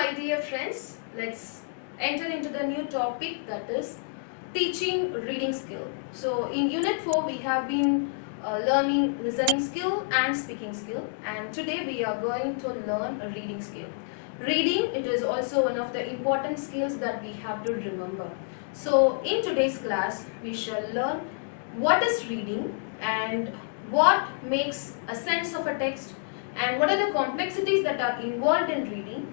my dear friends, let's enter into the new topic, that is teaching reading skill. So in unit 4 we have been learning listening skill and speaking skill, and today we are going to learn a reading skill. Reading, it is also one of the important skills that we have to remember. So in today's class we shall learn what is reading and what makes a sense of a text, and what are the complexities that are involved in reading,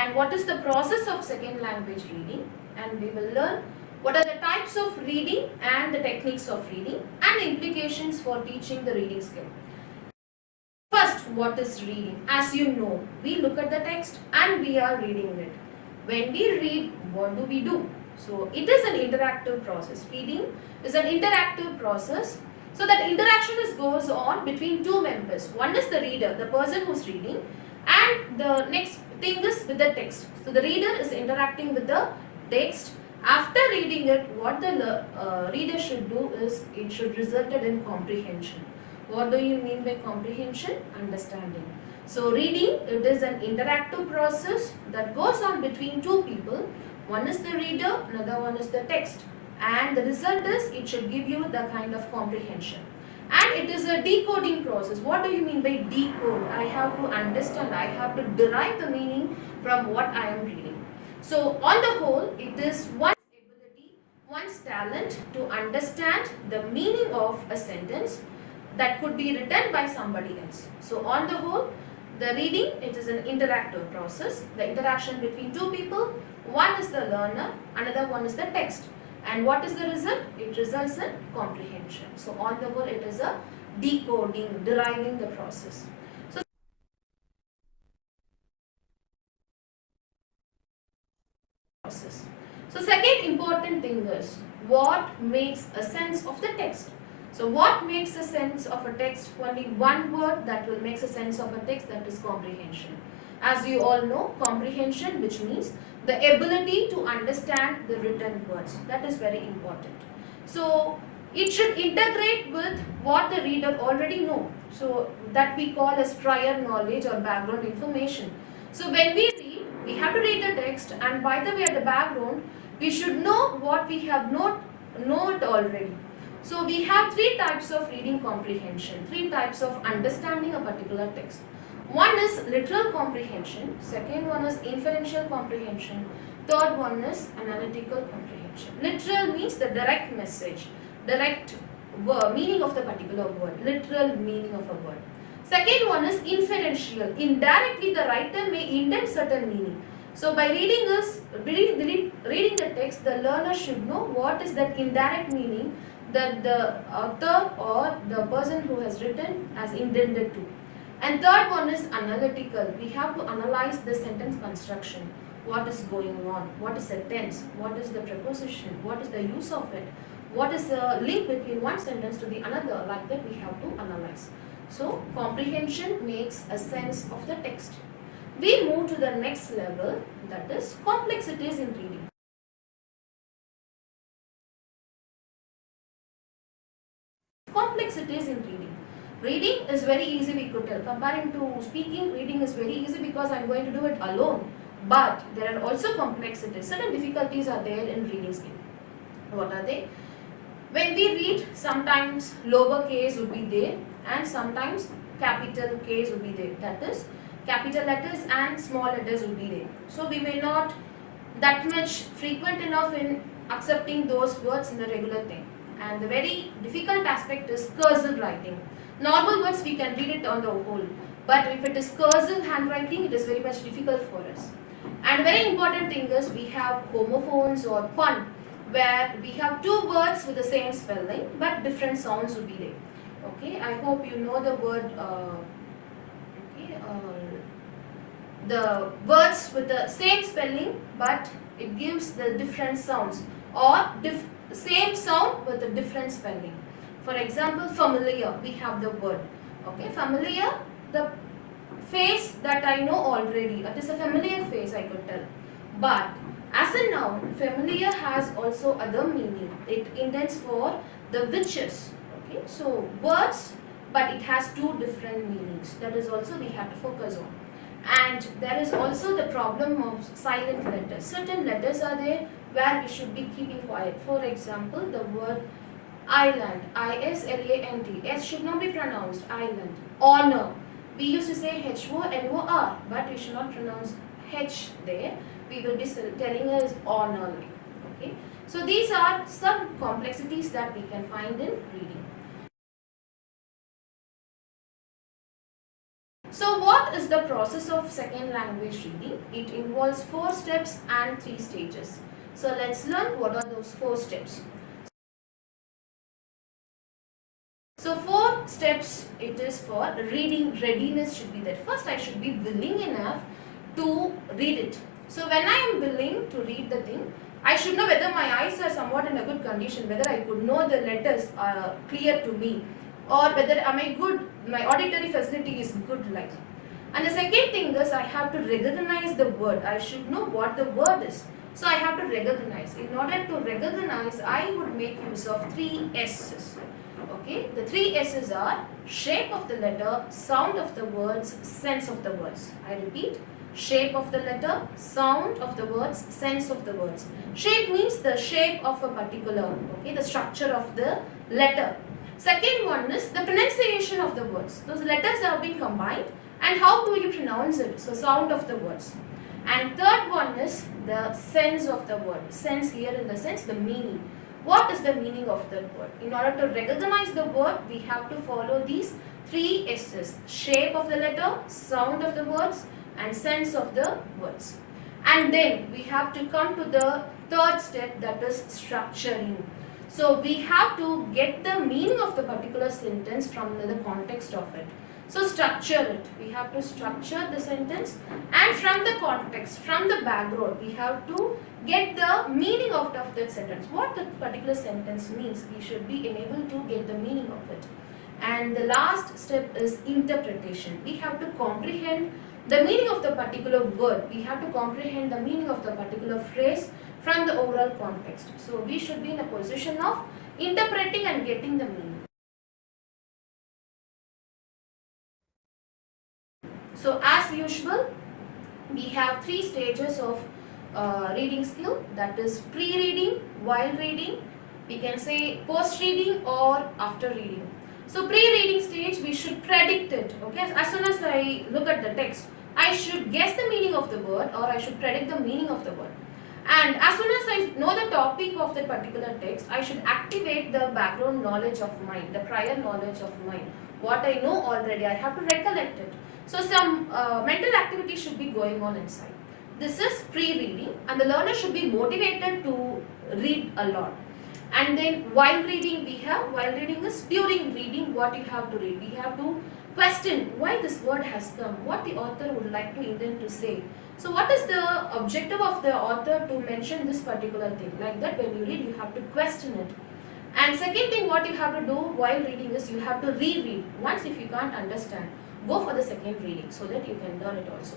and what is the process of second language reading, and we will learn what are the types of reading and the techniques of reading and the implications for teaching the reading skill. First, what is reading? As you know, we look at the text and we are reading it. When we read, what do? So it is an interactive process. Reading is an interactive process. So that interaction goes on between two members. One is the reader, the person who is reading, and the next thing is with the text. So the reader is interacting with the text. After reading it, what the reader should do is it should result in comprehension. What do you mean by comprehension? Understanding. So reading, it is an interactive process that goes on between two people. One is the reader, another one is the text. And the result is it should give you the kind of comprehension. And it is a decoding process. What do you mean by decode? I have to understand, I have to derive the meaning from what I am reading. So on the whole, it is one's ability, one's talent to understand the meaning of a sentence that could be written by somebody else. So on the whole, the reading, it is an interactive process. The interaction between two people, one is the learner, another one is the text. And what is the result? It results in comprehension. So on the whole, it is a decoding, deriving the process. So second important thing is what makes a sense of the text. So what makes a sense of a text? Only one word that will make a sense of a text, that is comprehension. As you all know, comprehension, which means the ability to understand the written words. That is very important. So it should integrate with what the reader already know. So that we call as prior knowledge or background information. So when we read, we have to read the text, and by the way at the background, we should know what we have know it already. So we have three types of reading comprehension, three types of understanding a particular text. One is literal comprehension, second one is inferential comprehension, third one is analytical comprehension. Literal means the direct message, direct meaning of the particular word, literal meaning of a word. Second one is inferential, indirectly the writer may indent certain meaning. So by reading the text, the learner should know what is that indirect meaning that the author or the person who has written has intended to. And third one is analytical. We have to analyze the sentence construction. What is going on? What is the tense? What is the preposition? What is the use of it? What is the link between one sentence to the another? Like that we have to analyze. So comprehension makes a sense of the text. We move to the next level, that is complexities in reading. Complexities in reading. Reading is very easy, we could tell. Comparing to speaking, reading is very easy because I am going to do it alone. But there are also complexities. Certain difficulties are there in reading skill. What are they? When we read, sometimes lower case would be there and sometimes capital case would be there. That is, capital letters and small letters would be there. So we may not that much frequent enough in accepting those words in the regular thing. And the very difficult aspect is cursive writing. Normal words we can read it on the whole, but if it is cursive handwriting, it is very much difficult for us. And very important thing is we have homophones or pun, where we have two words with the same spelling but different sounds would be there. Okay, I hope you know the word. The words with the same spelling but it gives the different sounds, or same sound with a different spelling. For example, familiar, we have the word. Okay, familiar, the face that I know already, it is a familiar face, I could tell. But as a noun, familiar has also other meaning. It intends for the witches. Okay, so words, but it has two different meanings. That is also we have to focus on. And there is also the problem of silent letters. Certain letters are there where we should be keeping quiet. For example, the word island, I-S-L-A-N-D, S should not be pronounced, island. Honor, we used to say H-O-N-O-R, but we should not pronounce H there. We will be telling us honor. Okay. So these are some complexities that we can find in reading. So what is the process of second language reading? It involves 4 steps and 3 stages. So let's learn what are those 4 steps. So 4 steps it is for reading readiness should be there. First I should be willing enough to read it. So when I am willing to read the thing, I should know whether my eyes are somewhat in a good condition, whether I could know the letters are clear to me, or whether am I good, my auditory facility is good like. And the second thing is I have to recognize the word. I should know what the word is. So I have to recognize. In order to recognize, I would make use of 3 S's. Okay, the 3 S's are shape of the letter, sound of the words, sense of the words. I repeat, shape of the letter, sound of the words, sense of the words. Shape means the shape of a particular, okay, the structure of the letter. Second one is the pronunciation of the words. Those letters have been combined and how do you pronounce it? So sound of the words. And third one is the sense of the word. Sense here in the sense, the meaning. What is the meaning of the word? In order to recognize the word, we have to follow these 3 S's. Shape of the letter, sound of the words, and sense of the words. And then we have to come to the third step, that is structuring. So we have to get the meaning of the particular sentence from the context of it. So structure it. We have to structure the sentence, and from the context, from the background, we have to get the meaning out of that sentence. What the particular sentence means, we should be enabled to get the meaning of it. And the last step is interpretation. We have to comprehend the meaning of the particular word. We have to comprehend the meaning of the particular phrase from the overall context. So we should be in a position of interpreting and getting the meaning. So as usual, we have 3 stages of reading skill, that is pre-reading, while reading, we can say post-reading or after reading. So pre-reading stage, we should predict it. Okay, as soon as I look at the text, I should guess the meaning of the word, or I should predict the meaning of the word. And as soon as I know the topic of the particular text, I should activate the background knowledge of mine, the prior knowledge of mine. What I know already, I have to recollect it. So some mental activity should be going on inside. This is pre-reading, and the learner should be motivated to read a lot. And then while reading, we have, while reading is during reading what you have to read. We have to question why this word has come, what the author would like to intend to say. So what is the objective of the author to mention this particular thing? Like that, when you read, you have to question it. And second thing what you have to do while reading is you have to reread. Once if you can't understand, go for the second reading so that you can learn it also.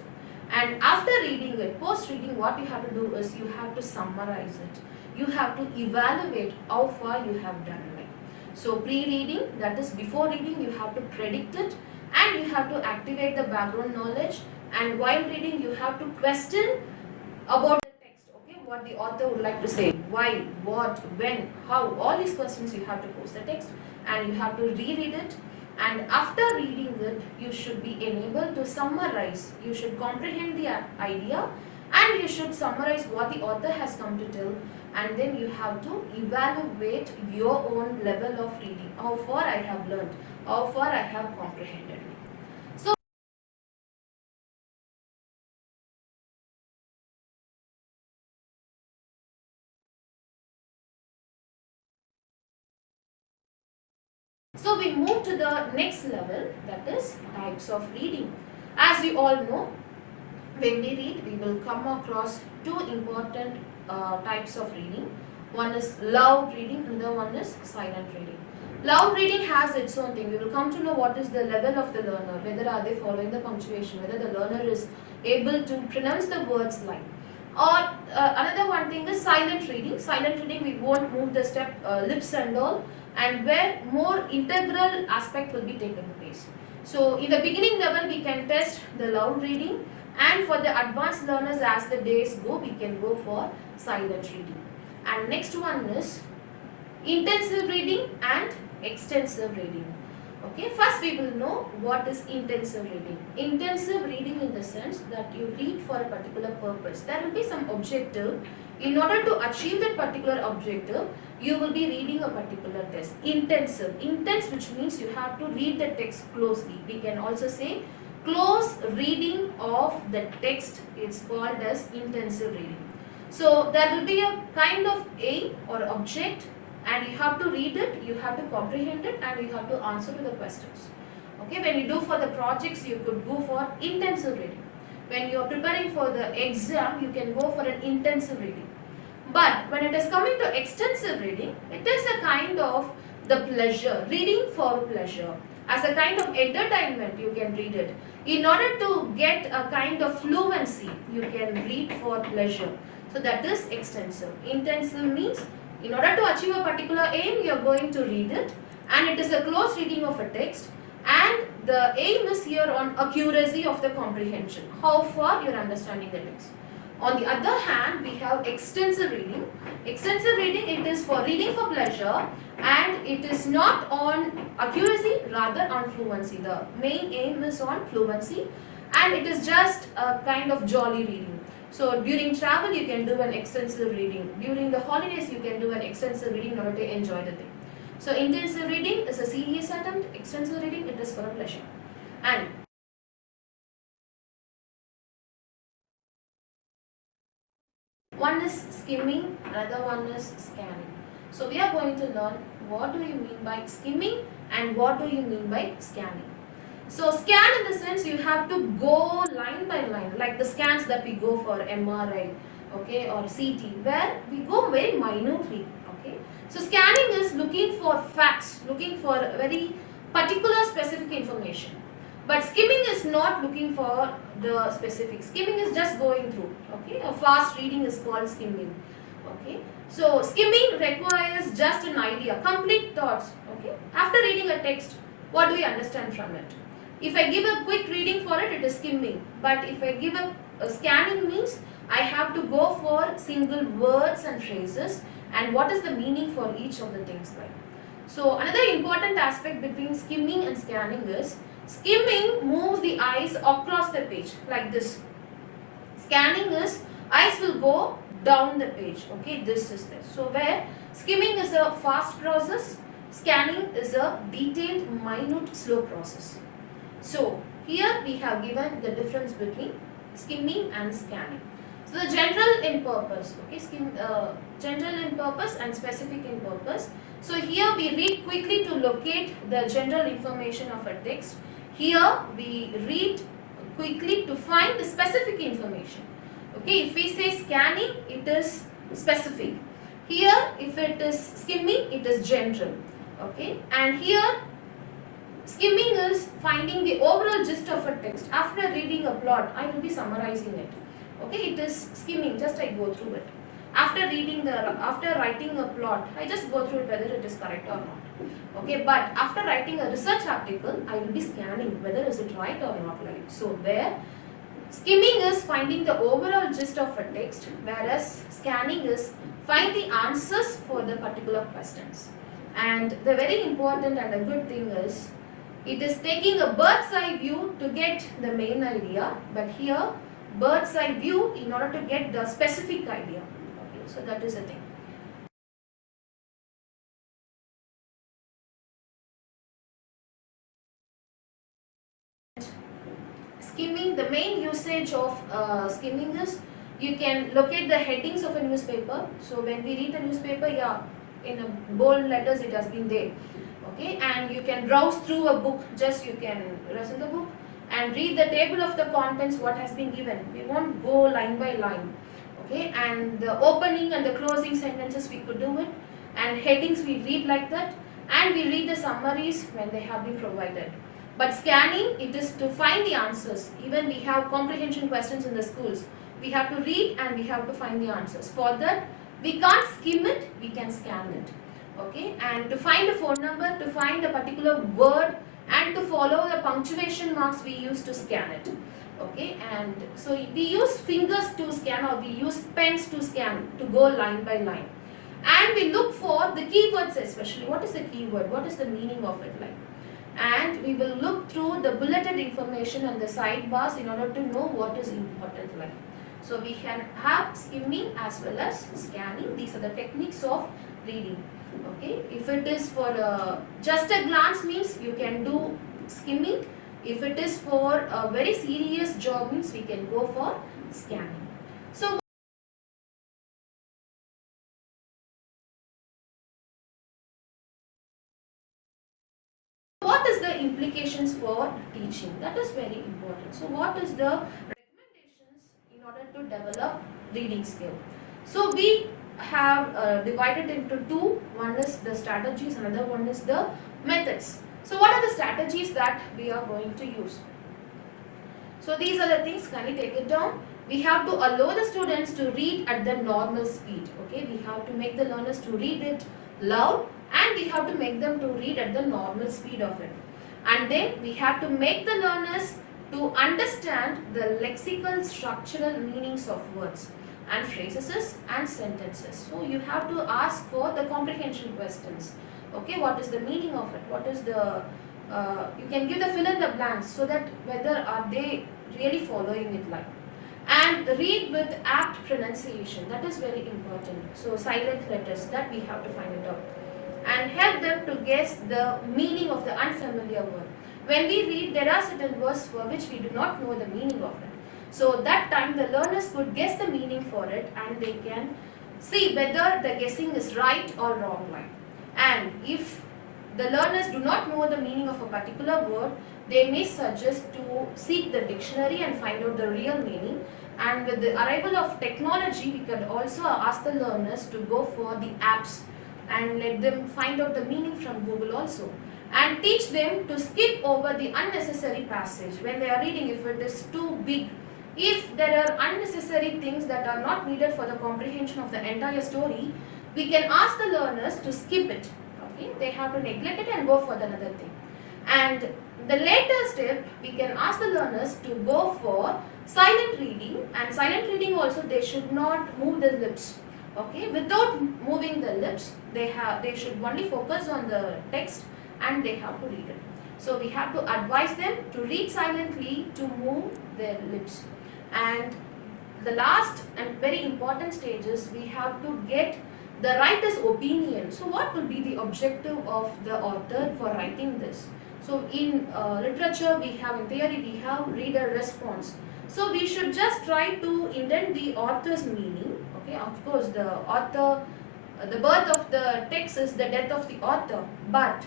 And after reading it, post reading, what you have to do is you have to summarize it. You have to evaluate how far you have done. So pre-reading, that is before reading, you have to predict it and you have to activate the background knowledge. And while reading, you have to question about the text, okay, what the author would like to say, why, what, when, how, all these questions you have to post the text and you have to reread it. And after reading it, you should be enabled to summarize. You should comprehend the idea and you should summarize what the author has come to tell, and then you have to evaluate your own level of reading. How far I have learned, how far I have comprehended. So we move to the next level, that is types of reading. As you all know, when we read, we will come across 2 important types of reading. One is loud reading, another one is silent reading. Loud reading has its own thing. We will come to know what is the level of the learner, whether are they following the punctuation, whether the learner is able to pronounce the words like. Or another one thing is silent reading. Silent reading, we won't move the step lips and all, and where more integral aspect will be taken place. So in the beginning level, we can test the loud reading, And for the advanced learners, as the days go, we can go for silent reading. And next one is intensive reading and extensive reading. Okay, first we will know what is intensive reading. Intensive reading in the sense that you read for a particular purpose. There will be some objective. In order to achieve that particular objective, you will be reading a particular text. Intensive. Intense, which means you have to read the text closely. We can also say close reading of the text is called as intensive reading. So there will be a kind of aim or object, and you have to read it, you have to comprehend it, and you have to answer to the questions. Okay, when you do for the projects, you could go for intensive reading. When you are preparing for the exam, you can go for an intensive reading. But when it is coming to extensive reading, it is a kind of the pleasure, reading for pleasure. As a kind of entertainment, you can read it. In order to get a kind of fluency, you can read for pleasure. So that is extensive. Intensive means in order to achieve a particular aim, you are going to read it, and it is a close reading of a text, and the aim is here on accuracy of the comprehension, how far you are understanding the text. On the other hand, we have extensive reading. Extensive reading, it is for reading for pleasure, and it is not on accuracy, rather on fluency. The main aim is on fluency, and it is just a kind of jolly reading. So during travel, you can do an extensive reading. During the holidays, you can do an extensive reading in order to enjoy the thing. So intensive reading is a serious attempt. Extensive reading, it is for a pleasure. And one is skimming, another one is scanning. So we are going to learn what do you mean by skimming and what do you mean by scanning. So scan in the sense you have to go line by line, like the scans that we go for MRI, okay, or CT, where we go very minutely, okay. So scanning is looking for facts, looking for very particular specific information. But skimming is not looking for the specific. Skimming is just going through, okay. A fast reading is called skimming, okay. So skimming requires just an idea, complete thoughts, okay. After reading a text, what do we understand from it? If I give a quick reading for it, it is skimming. But if I give a scanning means I have to go for single words and phrases and what is the meaning for each of the things like. So another important aspect between skimming and scanning is skimming moves the eyes across the page like this. Scanning is eyes will go down the page. Okay, this is this. So where skimming is a fast process, scanning is a detailed, minute, slow process. So here we have given the difference between skimming and scanning. So the general in purpose, okay, general in purpose and specific in purpose. So here we read quickly to locate the general information of a text. Here we read quickly to find the specific information. Okay, if we say scanning, it is specific. Here, if it is skimming, it is general. Okay, and here skimming is finding the overall gist of a text. After reading a plot, I will be summarizing it. Okay, it is skimming, just I go through it. After writing a plot, I just go through it whether it is correct or not. Okay, but after writing a research article, I will be scanning whether is it right or not right. So where skimming is finding the overall gist of a text, whereas scanning is find the answers for the particular questions. And the very important and a good thing is it is taking a bird's eye view to get the main idea, but here bird's eye view in order to get the specific idea. Okay, so that is the thing. Skimming, the main usage of skimming is you can locate the headings of a newspaper. So when we read the newspaper, yeah, in a bold letters it has been there. Okay, and you can browse through a book, just you can read the book and read the table of the contents what has been given. We won't go line by line. Okay, and the opening and the closing sentences we could do it, and headings we read like that, and we read the summaries when they have been provided. But scanning, it is to find the answers. Even we have comprehension questions in the schools. We have to read and we have to find the answers. For that, we can't skim it, we can scan it. Okay, and to find a phone number, to find a particular word, and to follow the punctuation marks we use to scan it. Okay, and so we use fingers to scan, or we use pens to scan to go line by line, and we look for the keywords, especially what is the keyword, what is the meaning of it like, and we will look through the bulleted information and the sidebars in order to know what is important like. So we can have skimming as well as scanning. These are the techniques of reading. Okay, if it is for just a glance means you can do skimming. If it is for a very serious job means we can go for scanning. So what is the implications for teaching? That is very important. So what is the recommendations in order to develop reading skill? So we have divided into two. One is the strategies, another one is the methods. So what are the strategies that we are going to use? So these are the things. Can we take it down? We have to allow the students to read at the normal speed. Okay, we have to make the learners to read it loud, and we have to make them to read at the normal speed of it. And then we have to make the learners to understand the lexical structural meanings of words and phrases and sentences. So you have to ask for the comprehension questions. Okay, what is the meaning of it? What is the you can give the fill in the blanks, so that whether are they really following it like. And read with apt pronunciation, that is very important. So silent letters, that we have to find it out, and help them to guess the meaning of the unfamiliar word. When we read, there are certain words for which we do not know the meaning of it. So that time the learners could guess the meaning for it, and they can see whether the guessing is right or wrong line. And if the learners do not know the meaning of a particular word, they may suggest to seek the dictionary and find out the real meaning. And with the arrival of technology, we can also ask the learners to go for the apps and let them find out the meaning from Google also. And teach them to skip over the unnecessary passage when they are reading. If it is too big, if there are unnecessary things that are not needed for the comprehension of the entire story, we can ask the learners to skip it. Okay, they have to neglect it and go for another thing. And the later step, we can ask the learners to go for silent reading, and silent reading also they should not move the lips. Okay, without moving the lips, they should only focus on the text and they have to read it. So we have to advise them to read silently, to move their lips. And the last and very important stage is we have to get the writer's opinion. So what will be the objective of the author for writing this? So in literature we have, in theory we have reader response. So we should just try to indent the author's meaning. Okay, of course the author, the birth of the text is the death of the author, but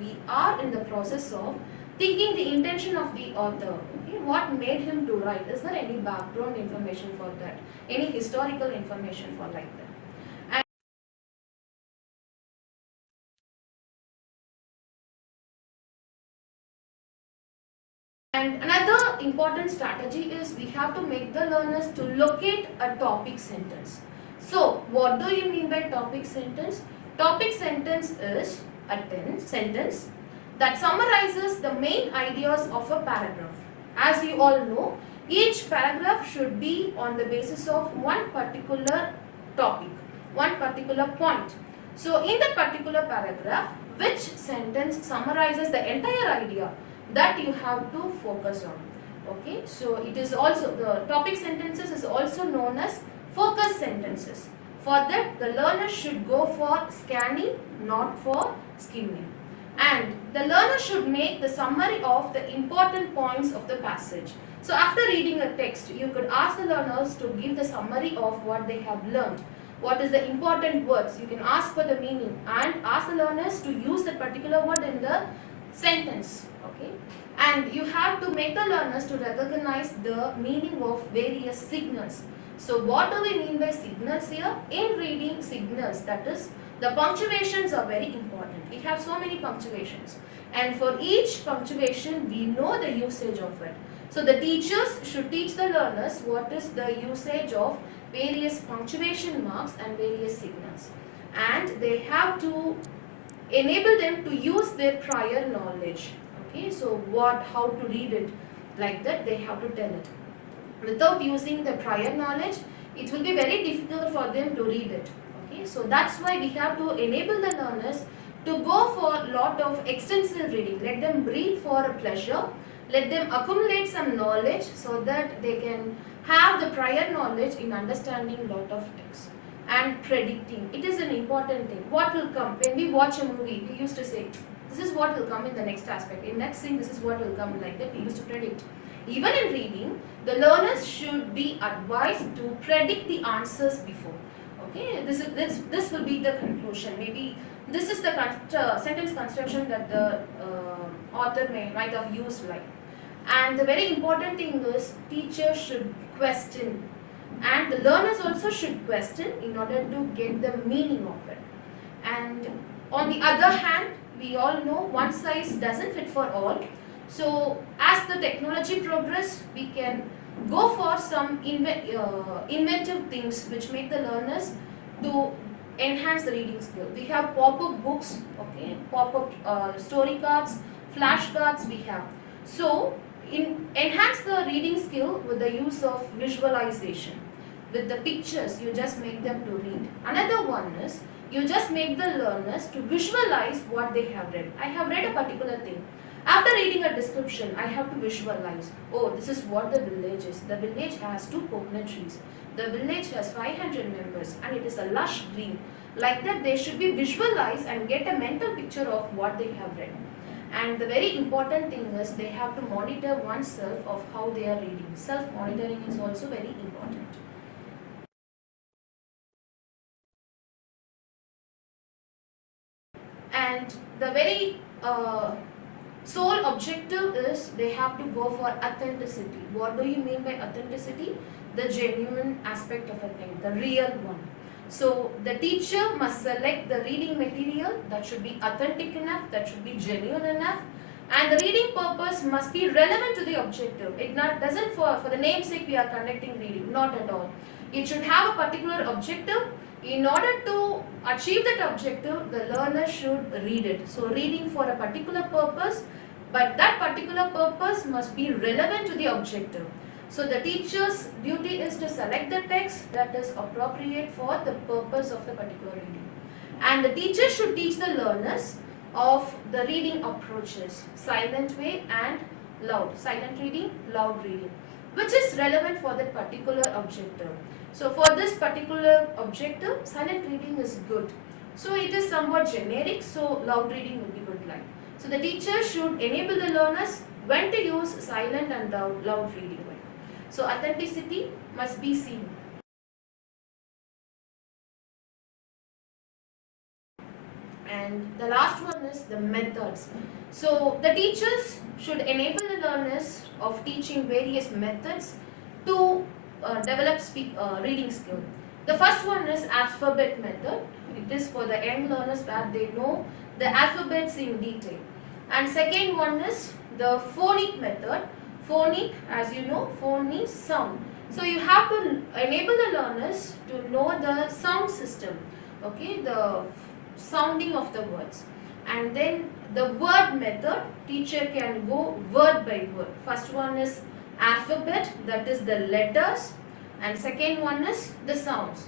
we are in the process of thinking the intention of the author. Okay, what made him to write? Is there any background information for that? Any historical information for like that? And another important strategy is we have to make the learners to locate a topic sentence. So what do you mean by topic sentence? Topic sentence is a sentence that summarizes the main ideas of a paragraph. As you all know, each paragraph should be on the basis of one particular topic, one particular point. So in that particular paragraph, which sentence summarizes the entire idea, that you have to focus on. Okay, so it is also, the topic sentences is also known as focus sentences. For that, the learner should go for scanning, not for skimming. And the learner should make the summary of the important points of the passage. So after reading a text, you could ask the learners to give the summary of what they have learned. What is the important words? You can ask for the meaning and ask the learners to use that particular word in the sentence. Okay, and you have to make the learners to recognize the meaning of various signals. So what do we mean by signals here? In reading, signals, that is, the punctuations are very important. We have so many punctuations, and for each punctuation we know the usage of it. So the teachers should teach the learners what is the usage of various punctuation marks and various signals, and they have to enable them to use their prior knowledge. Okay, so what, how to read it, Like that they have to tell it. Without using the prior knowledge, it will be very difficult for them to read it. Okay, so that's why we have to enable the learners to go for a lot of extensive reading. Let them read for a pleasure. Let them accumulate some knowledge so that they can have the prior knowledge in understanding lot of text and predicting. It is an important thing. What will come when we watch a movie? We used to say, this is what will come in the next aspect. In next scene, this is what will come, like that. We used to predict. Even in reading, the learners should be advised to predict the answers before. Okay, this will be the conclusion. Maybe this is the sentence construction that the author might have used, like. And the very important thing is teachers should question, and the learners also should question in order to get the meaning of it. And on the other hand, we all know one size doesn't fit for all. So as the technology progress, we can go for some inventive things which make the learners to enhance the reading skill. We have pop-up books, okay, pop-up story cards, flashcards we have. So enhance the reading skill with the use of visualization. With the pictures, you just make them to read. Another one is, you just make the learners to visualize what they have read. I have read a particular thing. After reading a description, I have to visualize, oh, this is what the village is. The village has 2 coconut trees. The village has 500 members and it is a lush green. Like that, they should be visualized and get a mental picture of what they have read. And the very important thing is they have to monitor oneself of how they are reading. Self-monitoring is also very important. And the very sole objective is they have to go for authenticity. What do you mean by authenticity? The genuine aspect of a thing, the real one. So the teacher must select the reading material that should be authentic enough, that should be genuine enough, and the reading purpose must be relevant to the objective. It doesn't for the namesake we are conducting reading, not at all. It should have a particular objective. In order to achieve that objective, the learner should read it. So reading for a particular purpose, but that particular purpose must be relevant to the objective. So the teacher's duty is to select the text that is appropriate for the purpose of the particular reading. And the teacher should teach the learners of the reading approaches, silent way and loud. Silent reading, loud reading, which is relevant for that particular objective. So for this particular objective, silent reading is good. So it is somewhat generic, so loud reading will be good like. So the teacher should enable the learners when to use silent and loud reading. So authenticity must be seen. And the last one is the methods. So the teachers should enable the learners of teaching various methods to develop reading skill. The first one is alphabet method. It is for the young learners where they know the alphabets in detail. And second one is the phonic method. Phonic, as you know, phone means sound. So you have to enable the learners to know the sound system, okay, the sounding of the words. And then the word method, teacher can go word by word. First one is alphabet, that is the letters, and second one is the sounds.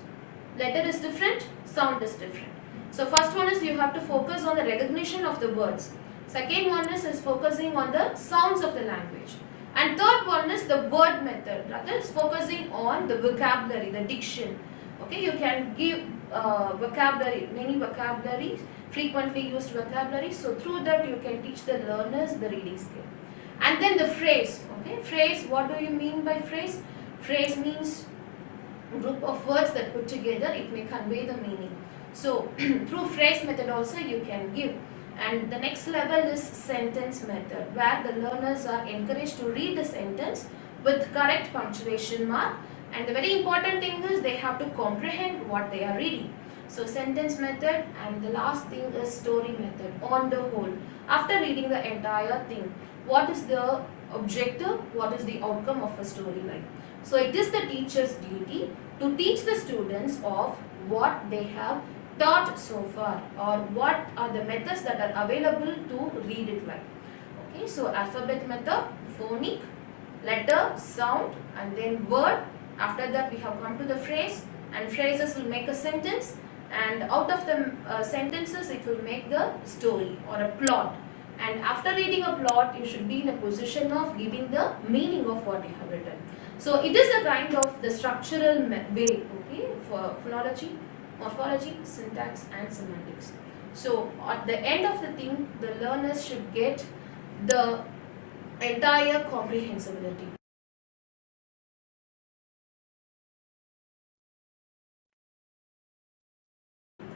Letter is different, sound is different. So first one is you have to focus on the recognition of the words. Second one is focusing on the sounds of the language. And third one is the word method, that is focusing on the vocabulary, the diction. Okay, you can give vocabulary, many vocabularies, frequently used vocabulary. So through that you can teach the learners the reading skill. And then the phrase. Okay, phrase, what do you mean by phrase? Phrase means group of words that put together, it may convey the meaning. So through phrase method also you can give. And the next level is sentence method, where the learners are encouraged to read the sentence with correct punctuation mark. And the very important thing is they have to comprehend what they are reading. So sentence method, and the last thing is story method. On the whole, after reading the entire thing, what is the objective, what is the outcome of a story like? So it is the teacher's duty to teach the students of what they have taught so far, or what are the methods that are available to read it like. Okay, so alphabet method, phonic, letter, sound, and then word. After that we have come to the phrase, and phrases will make a sentence, and out of the sentences it will make the story or a plot. And after reading a plot, you should be in a position of giving the meaning of what you have written. So it is a kind of the structural way, okay, for phonology, morphology, syntax and semantics. So at the end of the thing, the learners should get the entire comprehensibility.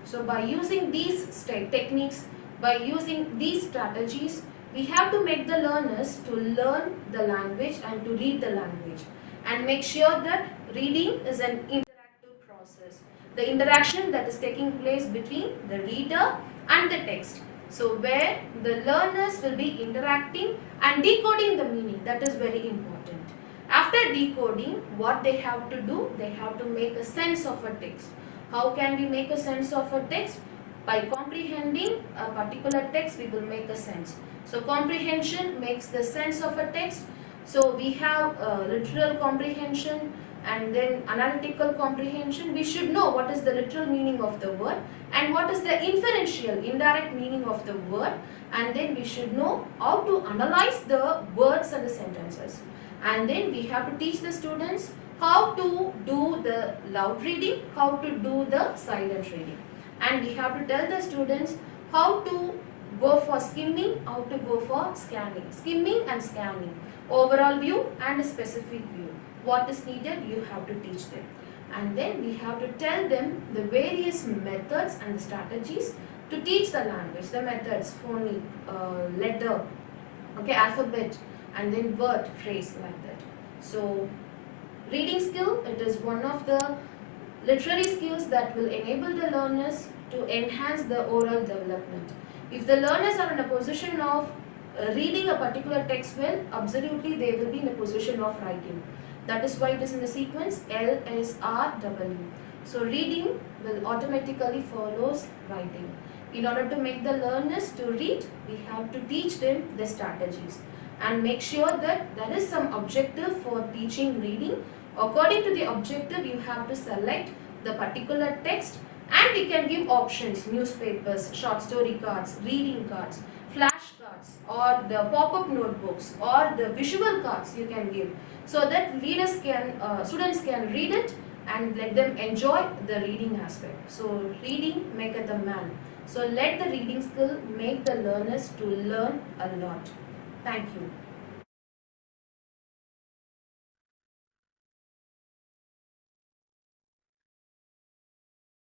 So by using these techniques, by using these strategies, we have to make the learners to learn the language and to read the language, and make sure that reading is an interactive process. The interaction that is taking place between the reader and the text. So where the learners will be interacting and decoding the meaning, that is very important. After decoding, what they have to do, they have to make a sense of a text. How can we make a sense of a text? By comprehending a particular text, we will make a sense. So comprehension makes the sense of a text. So we have literal comprehension and then analytical comprehension. We should know what is the literal meaning of the word and what is the inferential, indirect meaning of the word, and then we should know how to analyze the words and the sentences. And then we have to teach the students how to do the loud reading, how to do the silent reading. And we have to tell the students how to go for skimming, how to go for scanning. Skimming and scanning. Overall view and a specific view. What is needed, you have to teach them. And then we have to tell them the various methods and the strategies to teach the language. The methods, phonic, letter, okay, alphabet, and then word, phrase, like that. So reading skill, it is one of the literary skills that will enable the learners to enhance the oral development. If the learners are in a position of reading a particular text well, absolutely they will be in a position of writing. That is why it is in the sequence LSRW. So reading will automatically follows writing. In order to make the learners to read, we have to teach them the strategies and make sure that there is some objective for teaching reading. According to the objective, you have to select the particular text, and we can give options: newspapers, short story cards, reading cards, flashcards, or the pop-up notebooks, or the visual cards you can give, so that students can read it and let them enjoy the reading aspect. So reading maketh the man. So let the reading skill make the learners to learn a lot. Thank you.